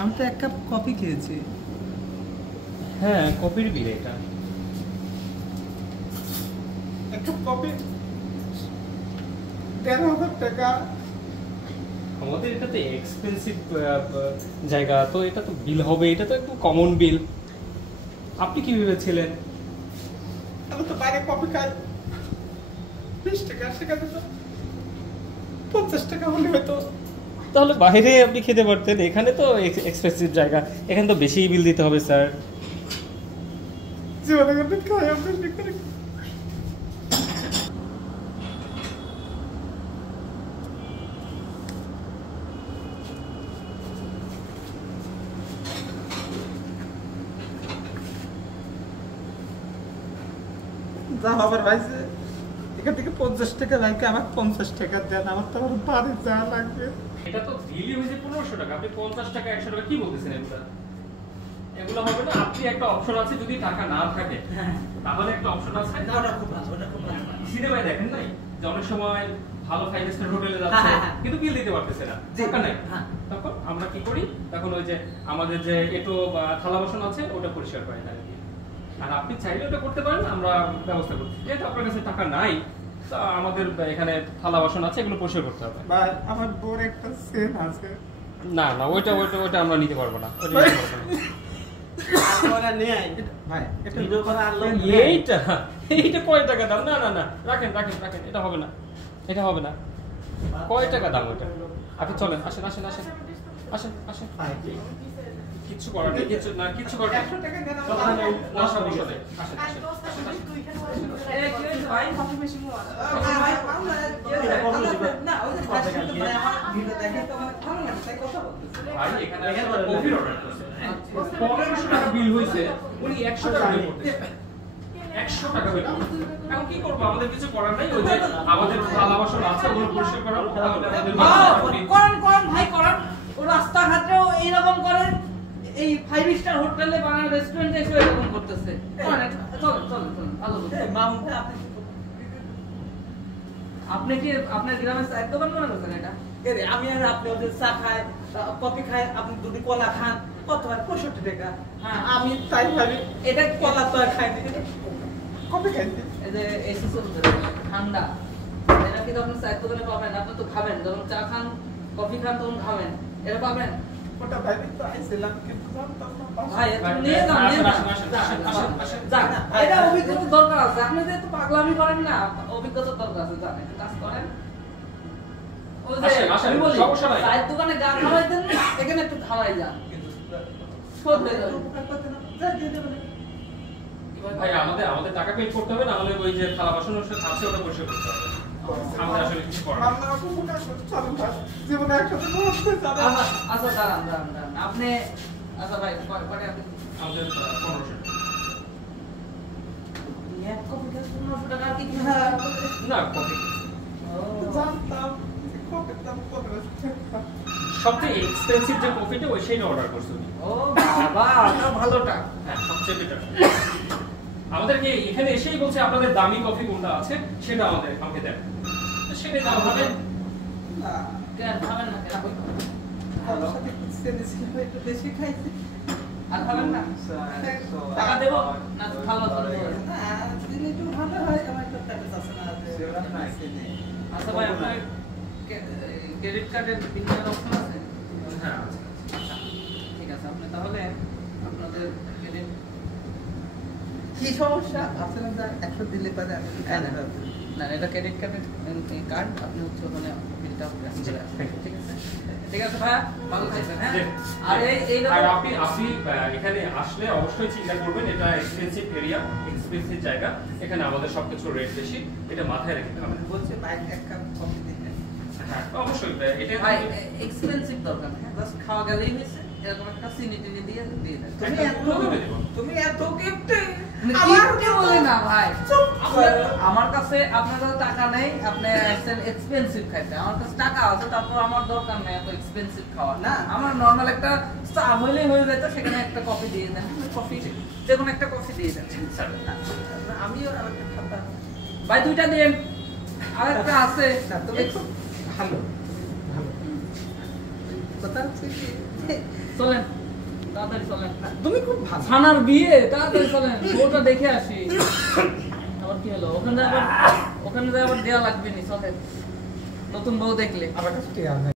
আমি তো 1 cup coffee খেয়েছি। হ্যাঁ, কফির বিল এটা। 1 কাপ কফি 1,500 টাকা। আমাদের এটা তো এক্সপেন্সিভ জায়গা, তো এটা তো বিল হবে, এটা তো একটু কমন বিল। আপনি কি ভেবেছিলেন? আমি তো বাইরে কফি খাই 20 টাকা, সেখানে তো 50 টাকা হলে হয়তো। তাহলে বাইরে আপনি খেতে পারতেন, এখানে তো এক্সপেন্সিভ জায়গা, এখানে তো বেশি বিল দিতে হবে স্যার। জীবনে করতে খাই আপনি করে। যা হবার ভাইছে, এখান থেকে 50 টাকা লাগবে, আমার 50 টাকা দেন, আমার তো আমার বাড়ি যা লাগবে। এটা তো বিলই হয়েছে 1500 টাকা, আপনি 50 টাকা 100 টাকা কি বলতেছেন? এগুলো হবে না। আপনি একটা অপশন আছে, যদি টাকা না থাকে তাহলে একটা অপশন আছে, সিনেমায় দেখেন নাই যে অনেক সময় ভালো 5 স্টার হোটেলে যাচ্ছে কিন্তু বিল দিতে পারতেছে না, টাকা নাই, তখন আমরা কি করি? তখন ওই যে আমাদের যে এটো থালা বাসন আছে ওটা পরিষ্কার করে দেয়। আর আপনি চাইলে ওটা করতে পারেন, আমরা ব্যবস্থা করছি। যেহেতু আপনার কাছে টাকা নাই, তো আমাদের এখানে থালা বাসন আছে, এগুলো পরিষ্কার করতে হবে। ভাই আমার বোর একটা সেন আছে। না না, ওইটা ওইটা ওইটা আমরা নিতে পারবো না, ওইটা নিতে পারবো না। ভাই এটা ভিডিও করা আনলো। এইটা এইটা কয় টাকা দাম? না না না, রাখেন রাখেন রাখেন, এটা হবে না, এটা হবে না। কয় টাকা দাম ওইটা? আপনি চলেন, আসেন আসেন আসেন আসেন আসেন। কিচ্ছু করার নেই, কিচ্ছু না, কিচ্ছু করার নেই। 100 টাকা দেন, না, না, সমস্যা নেই। আসেন আসেন ভাই কফি মেশিন ভাই, এখানে একটা কফির অর্ডার করছে, 1500 টাকা বিল হয়েছে, উনি 100 টাকা বিল করতেছে। 100 টাকা বিল। এখন কি করব? আমাদের কিছু করার নাই। ওই যে আমাদের থালা বাসন আছে, ওগুলো পরিষ্কার করা হবে। তাহলে আমাদের করেন করেন ভাই করেন। ও রাস্তাঘাটেও এইরকম করেন, এই 5 স্টার হোটেলে বানানো রেস্টুরেন্টে এসে এরকম করতেছে। করেন, চলেন চলেন চলেন, ভালো মামুটা আপনি কি আপনার গ্রামে চায়ের দোকান বানাচ্ছেন? এটা আমি আর আপনি ওদের চা খাই, কফি খাই, আপনি যদি কলা খান কত হয়? 65 টাকা। হ্যাঁ আমি তাই ভাবি এটা কলা তো আর খাই না, কফি খাইছি। এই যে এসি চলছে ঠান্ডা, এটা কি আপনি চায়ের দোকানে পাবেন? আপনি তো খাবেন, যখন চা খান কফি খান তখন খাবেন, এটা পাবেন? ওটা ভাবি তো আইছিলাম, কিন্তু জানতাম না। ভাই এটা নিয়ে যান, নিয়ে যান। এটা অভিজ্ঞতা দরকার আছে, আপনি যেহেতু পাগলামি করেন না, অভিজ্ঞতা দরকার আছে, জানেন কাজ করেন। ওই যে আমি বলি চায়ের দোকানে গা খাওয়াইতেন না, এখানে একটু খাওয়াই যান, শোধ হয়ে যাবে। ভাই আমাদের আমাদের টাকা পে করতে হবে, না হলে ওই যে থালা বাসন আছে ওটা পরিষ্কার করতে হবে। আমাদের আসলে কিছু করার নেই। আমরা কোন কাজ চালু ভাই, জীবনে একসাথে বসতে চাই। আচ্ছা দাঁড়ান দাঁড়ান দাঁড়ান, আপনি আচ্ছা ভাই কয়টা আপনি আমাদের 1500 এক কপি গ্যাস 1500 টাকা কি না, কফি জানতাম কফির দাম কত। সবচেয়ে এক্সপেন্সিভ যে কফিটা ওই সেইটা অর্ডার করছি উনি। ও বাবা, এটা ভালোটা। হ্যাঁ, সবচেয়ে বেটার। আমাদেরকে এখানে এসেই বলছে আপনাদের দামি কফি কোনটা আছে সেটা আমাকে দেন, তো সেটাই দাম হবে। না কেন খাবেন না? কেন আমার সাথে সেনে ছিল, একটু বেশি খাইছি। আর খাবেন না? টাকা দেব না? ভালো তো না দিলে একটু ভালো হয়, আমার তো প্যাকেজ আছে না যে সেনে। আচ্ছা ভাই, আপনার ক্রেডিট কার্ডের বিনিয়োগ অপশন আছে? হ্যাঁ, আচ্ছা ঠিক আছে, আপনি তাহলে আপনাদের ক্রেডিট কি সমস্যা ভাবছিলাম যে 100 দিলে পারে আমি না এটা ক্রেডিট কার্ডের কার্ড, আপনি হচ্ছে ওখানে বিলটা ঠিক আছে? ঠিক আছে ভাই, ভালো থাকবেন। হ্যাঁ, আর এই আর আপনি এখানে আসলে অবশ্যই চিন্তা করবেন, এটা এক্সপেন্সিভ এরিয়া, এক্সপেন্সিভ জায়গা, এখানে আমাদের সবকিছু রেট বেশি, এটা মাথায় রেখে হবে। বলছে বাইক 1 কাপ কফি দিবেন। হ্যাঁ, অবশ্যই এটা ভাই এক্সপেন্সিভ দরকার না, জাস্ট খাওয়া গেলেই হয়েছে, এরকম একটা চিনি টিনি দিয়ে দিয়ে দেন। তুমি এত গিফট না ভাই, আমার কাছে আপনার কাছে টাকা নেই, আপনি এক্সপেন্সিভ খাইতে, আমার কাছে টাকা আছে, তারপর আমার দরকার নেই এত এক্সপেন্সিভ খাওয়া। না আমার নরমাল একটা চা হইলেই হয়ে যেত, সেখানে একটা কফি দিয়ে দেন, কফি যে কোনো একটা কফি দিয়ে দেন। আমিও আরেকটা খাতা ভাই 2টা দিন, আরেকটা আছে। না তুমি খুব ভালো ভালো কথা হচ্ছে কি চলেন তাড়াতাড়ি চলেন। তুমি খুব ভালো। থানার বিয়ে তাড়াতাড়ি চলেন, বউটা দেখে আসি। আবার কি হলো? ওখানে আবার দেয়া লাগবে নি, চলেন। নতুন বউ দেখলে আমার কাছে টিয়া নাই।